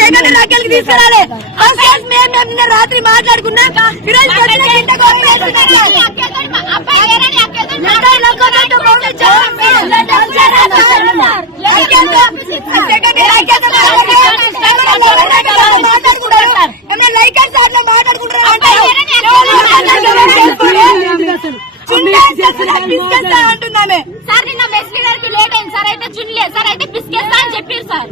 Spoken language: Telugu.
సెకండ్ రాకెళ్ళకి తీసుకురాలి. మేము రాత్రి మాట్లాడుకున్నా అంటున్నామే. సార్ నిన్న మెస్ లీడర్ కి లేట్ అయింది సార్, అయితే చున్లే సార్, అయితే పిసికేస్తా అని చెప్పారు సార్.